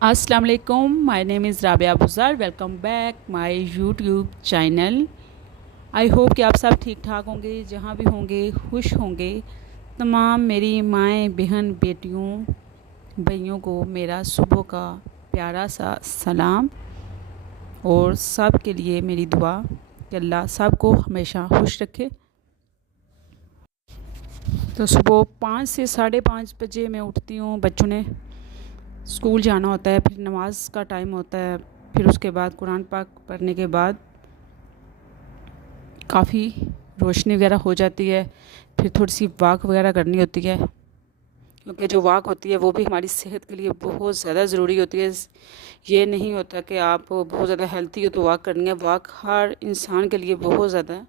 अस्सलाम वालेकुम, my name is Rabia Buzar. Welcome back my YouTube channel. I hope कि आप सब ठीक ठाक होंगे, जहाँ भी होंगे खुश होंगे। तमाम मेरी माएँ, बहन, बेटियों, भाइयों को मेरा सुबह का प्यारा सा सलाम और सब के लिए मेरी दुआ कि अल्लाह सबको हमेशा खुश रखे। तो सुबह 5 से 5:30 बजे मैं उठती हूँ। बच्चों ने स्कूल जाना होता है, फिर नमाज का टाइम होता है, फिर उसके बाद कुरान पाक पढ़ने के बाद काफ़ी रोशनी वगैरह हो जाती है। फिर थोड़ी सी वॉक वगैरह करनी होती है, क्योंकि जो वॉक होती है वो भी हमारी सेहत के लिए बहुत ज़्यादा ज़रूरी होती है। ये नहीं होता कि आप बहुत ज़्यादा हेल्थी हो तो वॉक करनी है। वॉक हर इंसान के लिए बहुत ज़्यादा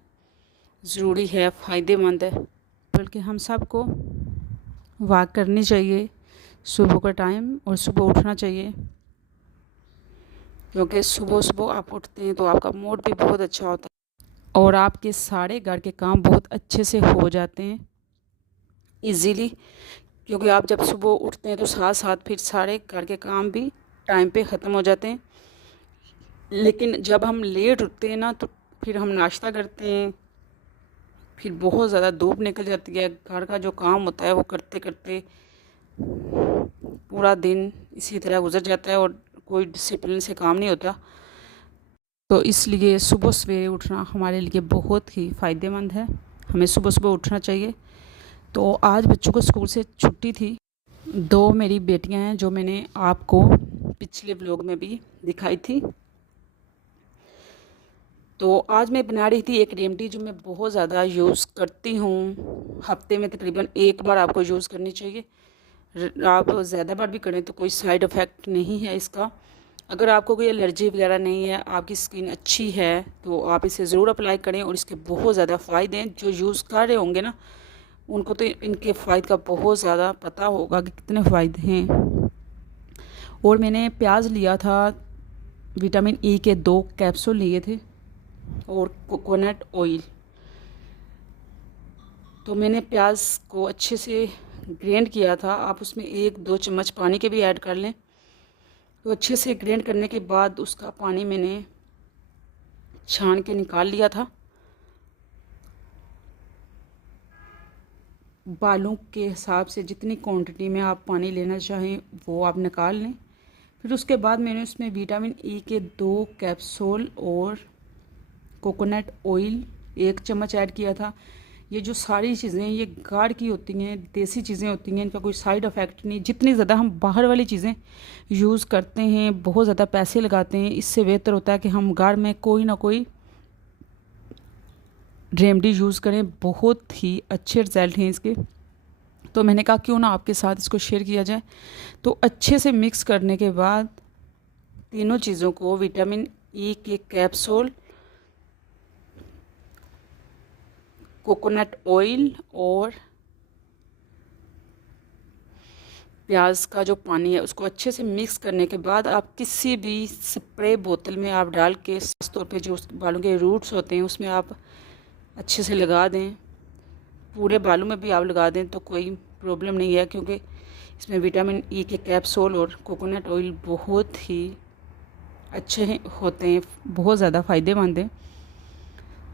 ज़रूरी है, फ़ायदेमंद है। बल्कि हम सबको वॉक करनी चाहिए सुबह का टाइम, और सुबह उठना चाहिए, क्योंकि सुबह सुबह आप उठते हैं तो आपका मूड भी बहुत अच्छा होता है और आपके सारे घर के काम बहुत अच्छे से हो जाते हैं इजीली। क्योंकि आप जब सुबह उठते हैं तो साथ साथ फिर सारे घर के काम भी टाइम पे ख़त्म हो जाते हैं। लेकिन जब हम लेट उठते हैं ना, तो फिर हम नाश्ता करते हैं, फिर बहुत ज़्यादा धूप निकल जाती है, घर का जो काम होता है वो करते करते पूरा दिन इसी तरह गुजर जाता है और कोई डिसिप्लिन से काम नहीं होता। तो इसलिए सुबह सवेरे उठना हमारे लिए बहुत ही फ़ायदेमंद है। हमें सुबह सुबह उठना चाहिए। तो आज बच्चों को स्कूल से छुट्टी थी। दो मेरी बेटियां हैं जो मैंने आपको पिछले व्लॉग में भी दिखाई थी। तो आज मैं बना रही थी एक रेमडी जो मैं बहुत ज़्यादा यूज़ करती हूँ। हफ्ते में तकरीबन एक बार आपको यूज़ करनी चाहिए। आप ज़्यादा बार भी करें तो कोई साइड इफ़ेक्ट नहीं है इसका। अगर आपको कोई एलर्जी वगैरह नहीं है, आपकी स्किन अच्छी है, तो आप इसे ज़रूर अप्लाई करें। और इसके बहुत ज़्यादा फ़ायदे हैं। जो यूज़ कर रहे होंगे ना, उनको तो इनके फ़ायदे का बहुत ज़्यादा पता होगा कि कितने फ़ायदे हैं। और मैंने प्याज लिया था, विटामिन ई के 2 कैप्सूल लिए थे, और कोकोनट ऑयल। तो मैंने प्याज को अच्छे से ग्राइंड किया था। आप उसमें 1-2 चम्मच पानी के भी ऐड कर लें। तो अच्छे से ग्राइंड करने के बाद उसका पानी मैंने छान के निकाल लिया था। बालों के हिसाब से जितनी क्वांटिटी में आप पानी लेना चाहें वो आप निकाल लें। फिर उसके बाद मैंने उसमें विटामिन ई के 2 कैप्सूल और कोकोनट ऑयल 1 चम्मच ऐड किया था। ये जो सारी चीज़ें ये गाढ़ की होती हैं, देसी चीज़ें होती हैं, इनका कोई साइड इफ़ेक्ट नहीं। जितनी ज़्यादा हम बाहर वाली चीज़ें यूज़ करते हैं, बहुत ज़्यादा पैसे लगाते हैं, इससे बेहतर होता है कि हम घर में कोई ना कोई रेमेडी यूज़ करें। बहुत ही अच्छे रिज़ल्ट हैं इसके। तो मैंने कहा क्यों ना आपके साथ इसको शेयर किया जाए। तो अच्छे से मिक्स करने के बाद तीनों चीज़ों को, विटामिन ई के कैप्सूल, कोकोनट ऑयल और प्याज का जो पानी है, उसको अच्छे से मिक्स करने के बाद आप किसी भी स्प्रे बोतल में आप डाल के, खास तौर पे जो बालों के रूट्स होते हैं उसमें आप अच्छे से लगा दें। पूरे बालों में भी आप लगा दें तो कोई प्रॉब्लम नहीं है, क्योंकि इसमें विटामिन ई के कैप्सूल और कोकोनट ऑयल बहुत ही अच्छे होते हैं, बहुत ज़्यादा फ़ायदेमंद हैं।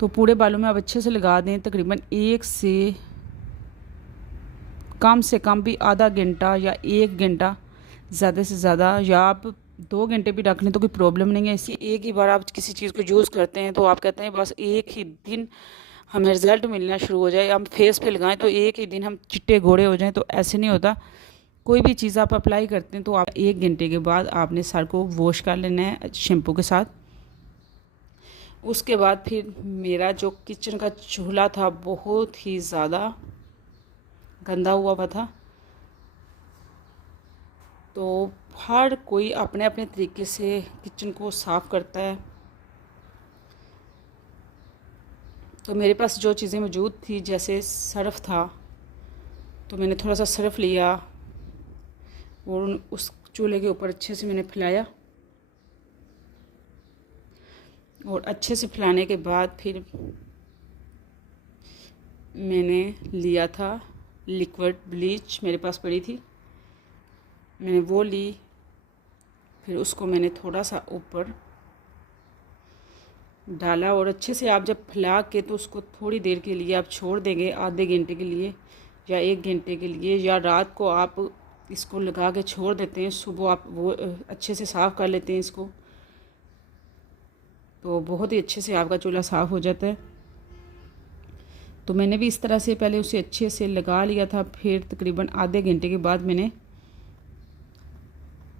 तो पूरे बालों में आप अच्छे से लगा दें। तकरीबन कम से कम भी आधा घंटा या 1 घंटा, ज़्यादा से ज़्यादा, या आप 2 घंटे भी रख लें तो कोई प्रॉब्लम नहीं है। इसी एक ही बार आप किसी चीज़ को यूज़ करते हैं तो आप कहते हैं बस एक ही दिन हमें रिज़ल्ट मिलना शुरू हो जाए, हम फेस पे लगाएं तो एक ही दिन हम चिट्टे घोड़े हो जाएं। तो ऐसे नहीं होता। कोई भी चीज़ आप अप्लाई करते हैं तो आप 1 घंटे के बाद आपने सर को वॉश कर लेना है शैम्पू के साथ। उसके बाद फिर मेरा जो किचन का चूल्हा था बहुत ही ज़्यादा गंदा हुआ था। तो हर कोई अपने अपने तरीके से किचन को साफ़ करता है। तो मेरे पास जो चीज़ें मौजूद थी, जैसे सर्फ़ था, तो मैंने थोड़ा सा सर्फ़ लिया और उस चूल्हे के ऊपर अच्छे से मैंने फैलाया। और अच्छे से फैलाने के बाद फिर मैंने लिया था लिक्विड ब्लीच, मेरे पास पड़ी थी, मैंने वो ली। फिर उसको मैंने थोड़ा सा ऊपर डाला और अच्छे से आप जब फैला के तो उसको थोड़ी देर के लिए आप छोड़ देंगे, आधे घंटे के लिए या 1 घंटे के लिए, या रात को आप इसको लगा के छोड़ देते हैं, सुबह आप वो अच्छे से साफ़ कर लेते हैं इसको, तो बहुत ही अच्छे से आपका चूल्हा साफ़ हो जाता है। तो मैंने भी इस तरह से पहले उसे अच्छे से लगा लिया था। फिर तकरीबन आधे घंटे के बाद मैंने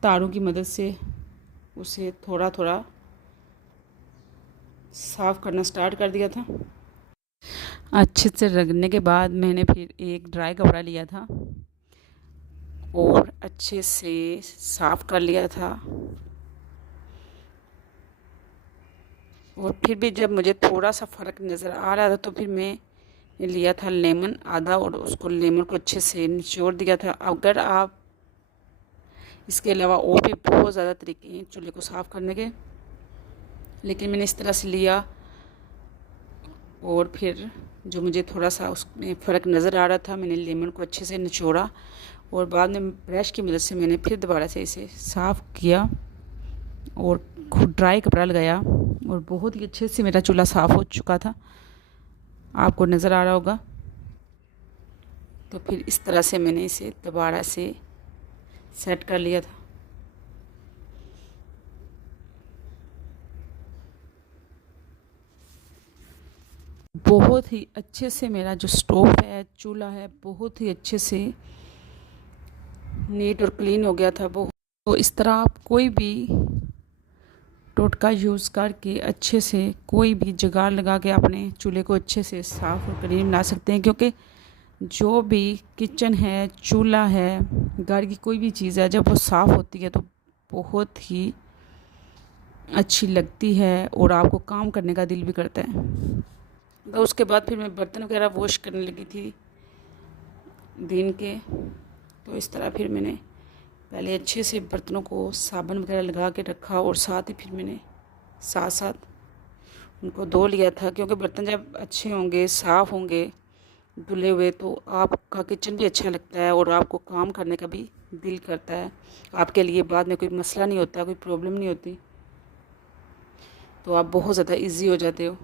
तारों की मदद से उसे थोड़ा थोड़ा साफ़ करना स्टार्ट कर दिया था। अच्छे से रगड़ने के बाद मैंने फिर एक ड्राई कपड़ा लिया था और अच्छे से साफ़ कर लिया था। और फिर भी जब मुझे थोड़ा सा फ़र्क नज़र आ रहा था तो फिर मैं लिया था लेमन आधा और उसको लेमन को अच्छे से निचोड़ दिया था। अगर आप इसके अलावा और भी बहुत ज़्यादा तरीके हैं चूल्हे को साफ़ करने के, लेकिन मैंने इस तरह से लिया। और फिर जो मुझे थोड़ा सा उसमें फ़र्क नज़र आ रहा था, मैंने लेमन को अच्छे से निचोड़ा और बाद में ब्रश की मदद से मैंने फिर दोबारा से इसे साफ़ किया और खुद ड्राई कपड़ा लगाया और बहुत ही अच्छे से मेरा चूल्हा साफ़ हो चुका था, आपको नज़र आ रहा होगा। तो फिर इस तरह से मैंने इसे दोबारा से सेट कर लिया था। बहुत ही अच्छे से मेरा जो स्टोव है, चूल्हा है, बहुत ही अच्छे से नीट और क्लीन हो गया था। तो इस तरह आप कोई भी टोटका यूज़ करके अच्छे से कोई भी जुगाड़ लगा के अपने चूल्हे को अच्छे से साफ़ और क्लीन बना सकते हैं, क्योंकि जो भी किचन है, चूल्हा है, घर की कोई भी चीज़ है, जब वो साफ़ होती है तो बहुत ही अच्छी लगती है और आपको काम करने का दिल भी करता है। तो उसके बाद फिर मैं बर्तन वगैरह वॉश करने लगी थी दिन के। तो इस तरह फिर मैंने पहले अच्छे से बर्तनों को साबुन वगैरह लगा के रखा और साथ ही फिर मैंने साथ साथ उनको धो लिया था, क्योंकि बर्तन जब अच्छे होंगे, साफ़ होंगे, धुले हुए, तो आपका किचन भी अच्छा लगता है और आपको काम करने का भी दिल करता है। आपके लिए बाद में कोई मसला नहीं होता, कोई प्रॉब्लम नहीं होती, तो आप बहुत ज़्यादा इजी हो जाते हो।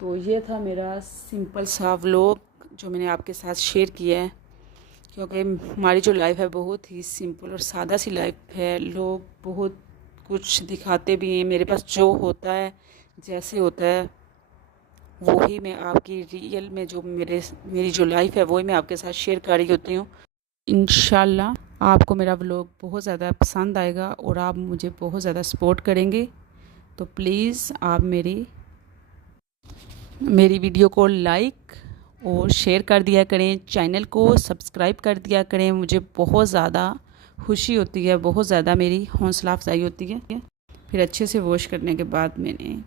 तो ये था मेरा सिंपल सा व्लॉग जो मैंने आपके साथ शेयर किया है, क्योंकि हमारी जो लाइफ है बहुत ही सिंपल और सादा सी लाइफ है। लोग बहुत कुछ दिखाते भी हैं, मेरे पास जो होता है, जैसे होता है, वही मैं आपकी रियल में जो मेरी जो लाइफ है वही मैं आपके साथ शेयर कर रही होती हूँ। इंशाल्लाह आपको मेरा व्लॉग बहुत ज़्यादा पसंद आएगा और आप मुझे बहुत ज़्यादा सपोर्ट करेंगे। तो प्लीज़ आप मेरी वीडियो को लाइक और शेयर कर दिया करें, चैनल को सब्सक्राइब कर दिया करें। मुझे बहुत ज़्यादा खुशी होती है, बहुत ज़्यादा मेरी हौसला अफजाई होती है। फिर अच्छे से वॉश करने के बाद मैंने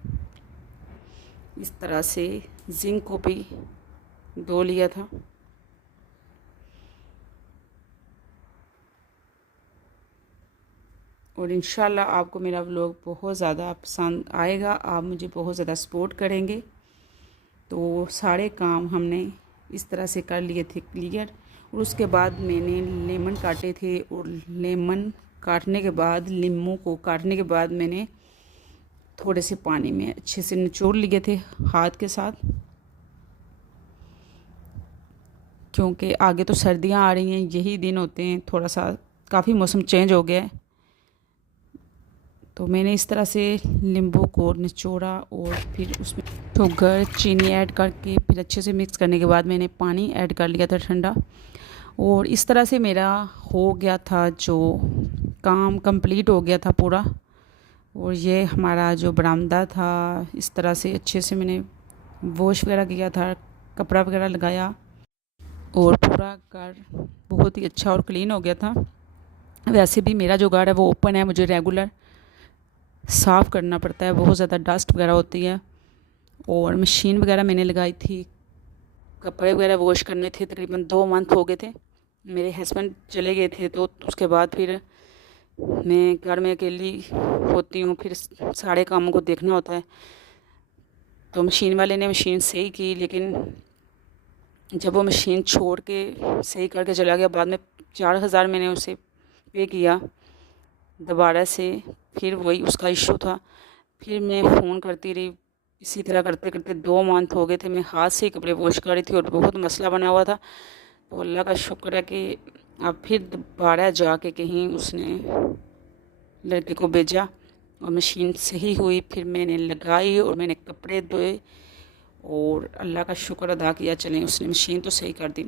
इस तरह से जिंक को भी धो लिया था। और इंशाल्लाह आपको मेरा व्लॉग बहुत ज़्यादा पसंद आएगा, आप मुझे बहुत ज़्यादा सपोर्ट करेंगे। तो सारे काम हमने इस तरह से कर लिए थे क्लियर। और उसके बाद मैंने लेमन काटे थे और लेमन काटने के बाद, नींबू को काटने के बाद मैंने थोड़े से पानी में अच्छे से निचोड़ लिए थे हाथ के साथ, क्योंकि आगे तो सर्दियां आ रही हैं, यही दिन होते हैं, थोड़ा सा काफ़ी मौसम चेंज हो गया है। तो मैंने इस तरह से नींबू को निचोड़ा और फिर उसमें शुगर, चीनी ऐड करके फिर अच्छे से मिक्स करने के बाद मैंने पानी ऐड कर लिया था ठंडा। और इस तरह से मेरा हो गया था, जो काम कंप्लीट हो गया था पूरा। और ये हमारा जो बरामदा था, इस तरह से अच्छे से मैंने वॉश वगैरह किया था, कपड़ा वगैरह लगाया और पूरा घर बहुत ही अच्छा और क्लीन हो गया था। वैसे भी मेरा जो घर है वो ओपन है, मुझे रेगुलर साफ़ करना पड़ता है, बहुत ज़्यादा डस्ट वगैरह होती है। और मशीन वगैरह मैंने लगाई थी, कपड़े वगैरह वॉश करने थे। तकरीबन 2 मंथ हो गए थे, मेरे हस्बैंड चले गए थे, तो उसके बाद फिर मैं घर में अकेली होती हूँ, फिर सारे कामों को देखना होता है। तो मशीन वाले ने मशीन सही की, लेकिन जब वो मशीन छोड़ के सही करके चला गया, बाद में 4000 मैंने उसे पे किया। दोबारा से फिर वही उसका इशू था। फिर मैं फ़ोन करती रही, इसी तरह करते करते 2 मंथ हो गए थे। मैं हाथ से ही कपड़े वॉश कर रही थी और बहुत मसला बना हुआ था। तो अल्लाह का शुक्र है कि अब फिर दोबारा जाके कहीं उसने लड़के को भेजा और मशीन सही हुई। फिर मैंने लगाई और मैंने कपड़े धोए और अल्लाह का शुक्र अदा किया, चलें उसने मशीन तो सही कर दी।